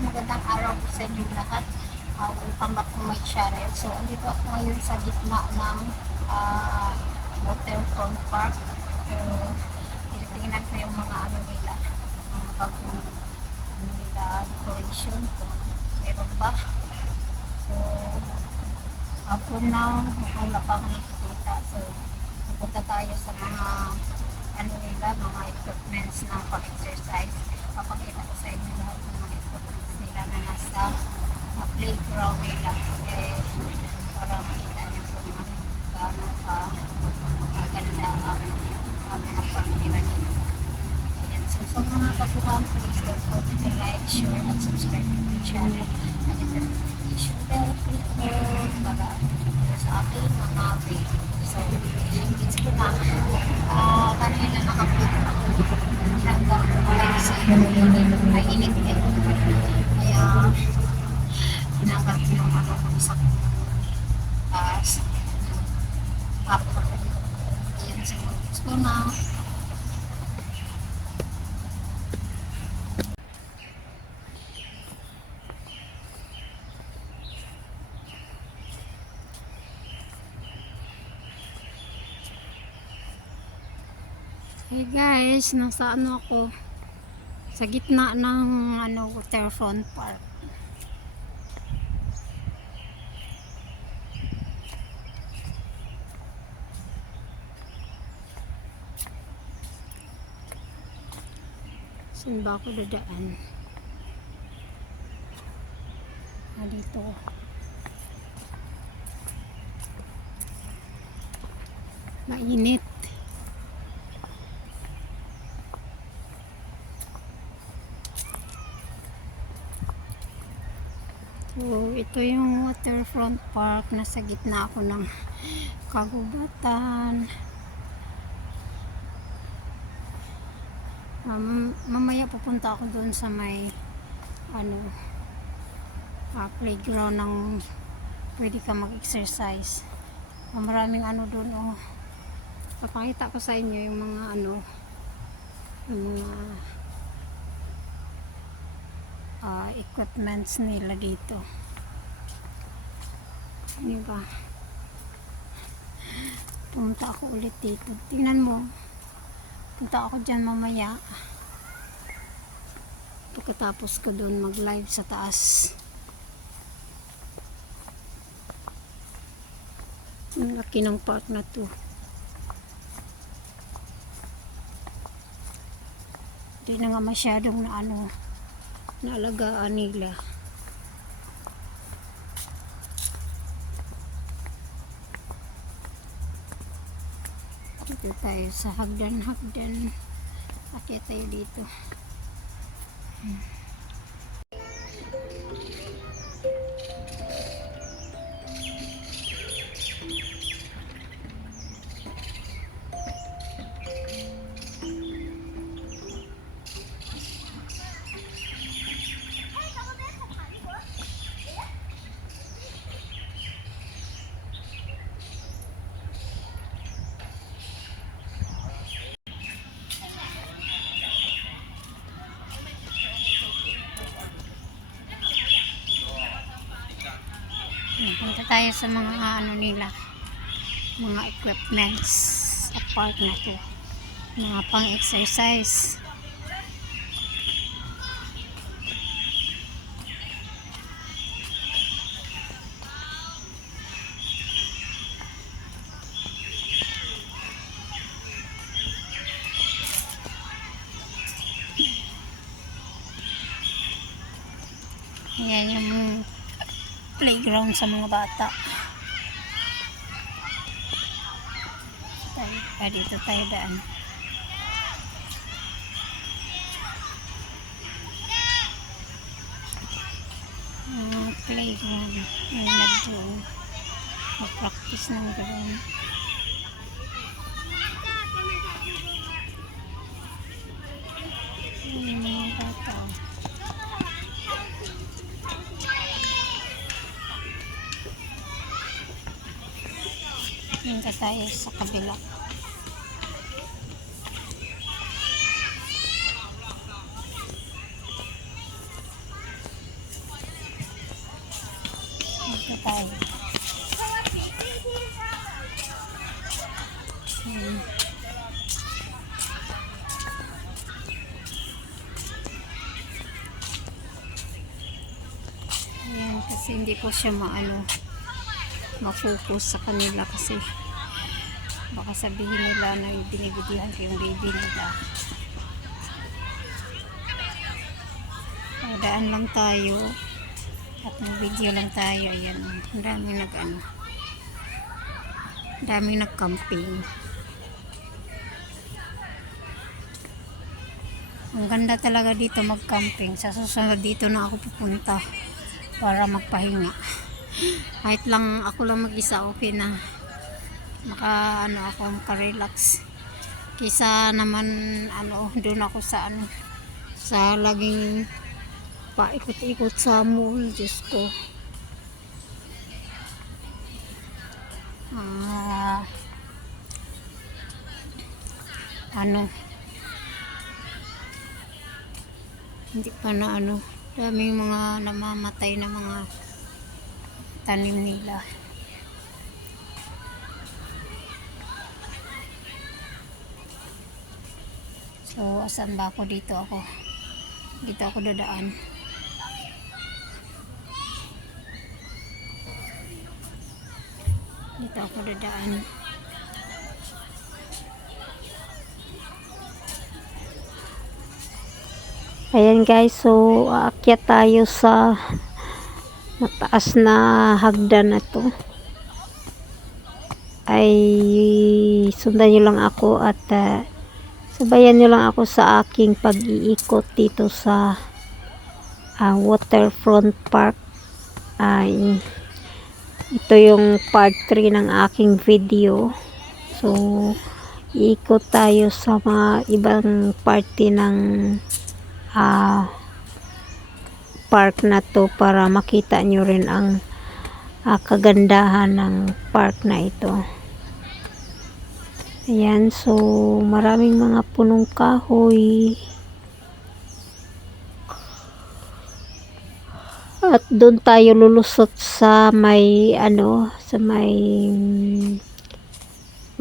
magandang araw po sa inyo lahat. Welcome back to my channel. So, andito ako ngayon sa gitna ng Waterfront Park. So, tinitingnan ko yung mga ano nila, mga bagong nila decoration. Kung meron ba. So, for now, wala pa akong nakikita. So, pupunta tayo sa mga ano nila, mga equipments na pang-exercise. Papakita ko sa inyo lahat ng mga equipments nila na nasa playground nila. Para makita niyo kung gaano maganda ang mga pag-nila nila. Ayan. So, sa mga kasuhan, please don't forget to like, share, and subscribe to my channel. And the notification bell, click para sa aking mga video. So, it's ko na kanina nakapit ako hanggang sa ay init eh. Kaya pinagat yung ano ko sa taas. Tapos, ayan sa gusto na. Hey guys, nasa ano ako? Sa gitna ng Waterfront Park. Saan ba ako dadaan? Dito. Mainit. So, ito yung Waterfront Park. Nasa gitna ako ng kagubatan. Mamaya pupunta ako doon sa may playground ng pwede ka mag-exercise. Maraming doon oh. Papakita ko sa inyo yung mga yung mga equipments nila dito. Ano ba? Pumunta ako ulit dito. Tingnan mo. Punta ako dyan mamaya. Pagkatapos ko doon mag-live sa taas. Ang laki ng park na to. Hindi na nga masyadong naalagaan nila. Dito tayo sa hagdan. Akyat tayo dito. Punta tayo sa mga nila, mga equipments sa park na to, mga pang-exercise. Ayan yung playground sa mga bata. Dito tayo daan. Playground. May nag-doon. Mag-practice ng gano'n. Yung mga bata. Punta tayo sa kabila. hindi ko siya ma-focus sa kanila kasi baka sabihin nila na binibigyan ko yung baby nila. Daan lang tayo at mag-video lang tayo. Ayan, ang daming nag-camping. Ang ganda talaga dito mag-camping. Sa susunod dito na ako pupunta para magpahinga. Kahit lang ako lang mag-isa, okay na. Maka-relax. Kisa naman doon ako sa laging paikot-ikot sa mall. Diyos ko. Hindi pa na daming mga namamatay na mga tanim nila. So, asan ba ako? Dito ako dadaan. Ayan guys, so aakyat tayo sa mataas na hagdan na to. Ay sundan nyo lang ako at sabayan nyo lang ako sa aking pag-iikot dito sa Waterfront Park. Ito yung part 3 ng aking video. So iikot tayo sa mga ibang parte ng park na to para makita nyo rin ang kagandahan ng park na ito. Ayan, so maraming mga punong kahoy at doon tayo lulusot sa may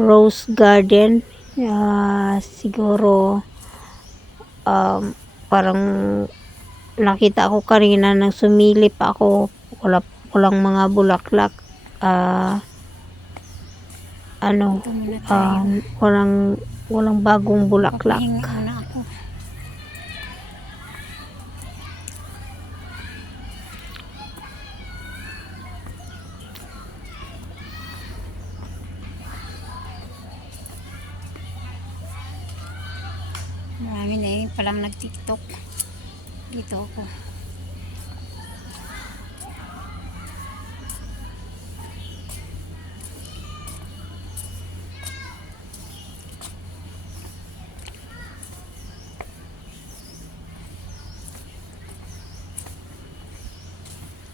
rose garden. Siguro parang nakita ko kanina nang sumilip ako, walang mga bulaklak, walang bagong bulaklak. Marami na yun palang nag-TikTok. Dito ako.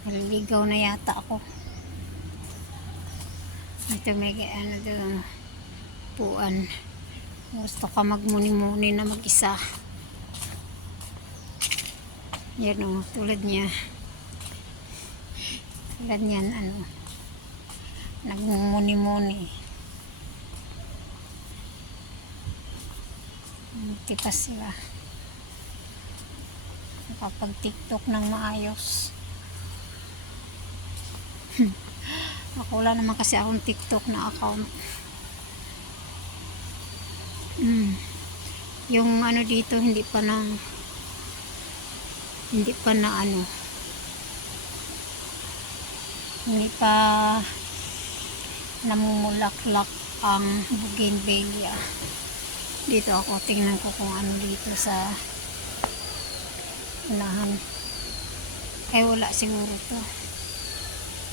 Naliligaw na yata ako. Ito may doon puan. Gusto ka magmuni-muni na mag-isa. Yan tulad niya. Tulad niyan, nagmumuni-muni. Tipas sila. Nakapag-TikTok ng maayos. Ako wala naman kasi akong TikTok na account. Yung dito hindi pa namumulaklak ang bougainvillea. Dito ako, tingnan ko kung dito sa unahan. Ay wala siguro to.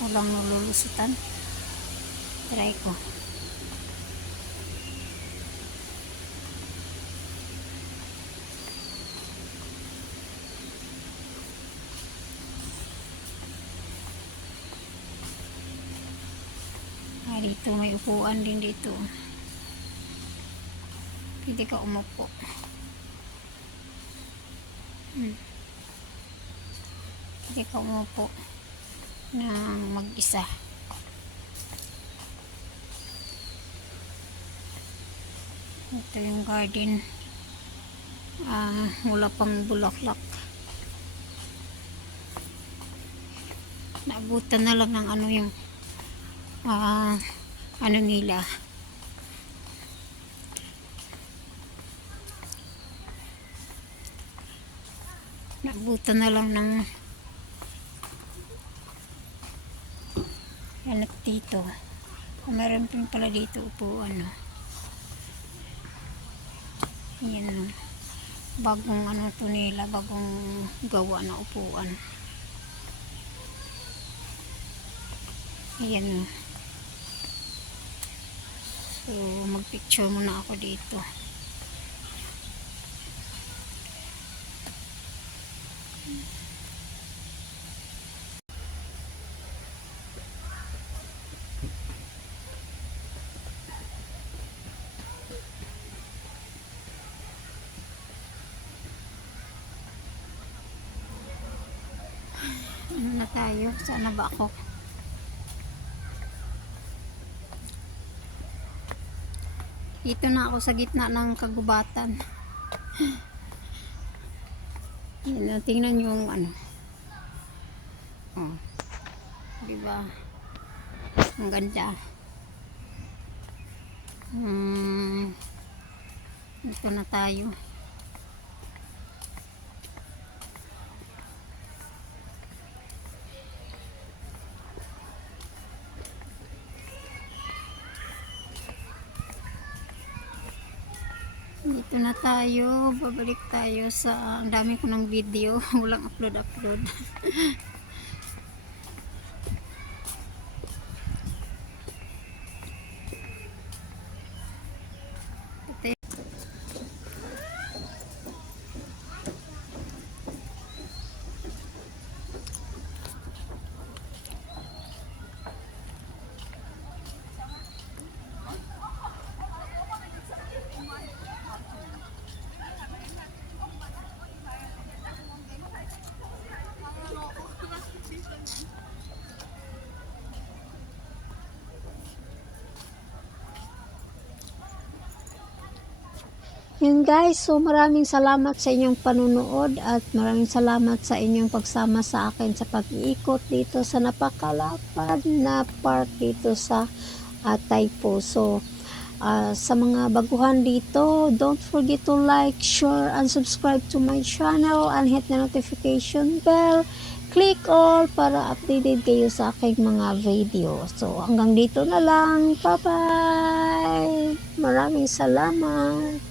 Walang nalulusutan. Try ko. Dito may upuan din dito. Pwede ka umupo. Pwede ka umupo ng mag-isa. Ito yung garden. Wala pang bulaklak. Naabutan na lang ng ano yung ano nila. Naabutan na lang ng anak dito. Meron pa pala dito upuan. Yan. Bagong ano to nila, bagong gawa na upuan. Ayan. So, mag-picture muna ako dito. Ano na tayo? Saan na ba ako? Dito na ako sa gitna ng kagubatan. Yan, tingnan yung ano. Oh. Diba? Ang ganda. Dito na tayo. Dito na tayo, babalik tayo sa, ang dami ko ng video, walang upload. Yun guys, so maraming salamat sa inyong panunood at maraming salamat sa inyong pagsama sa akin sa pag-iikot dito sa napakalapad na park dito sa Taypo. So, sa mga baguhan dito, don't forget to like, share, and subscribe to my channel and hit the notification bell. Click all para updated kayo sa aking mga video. So, hanggang dito na lang. Bye-bye! Maraming salamat!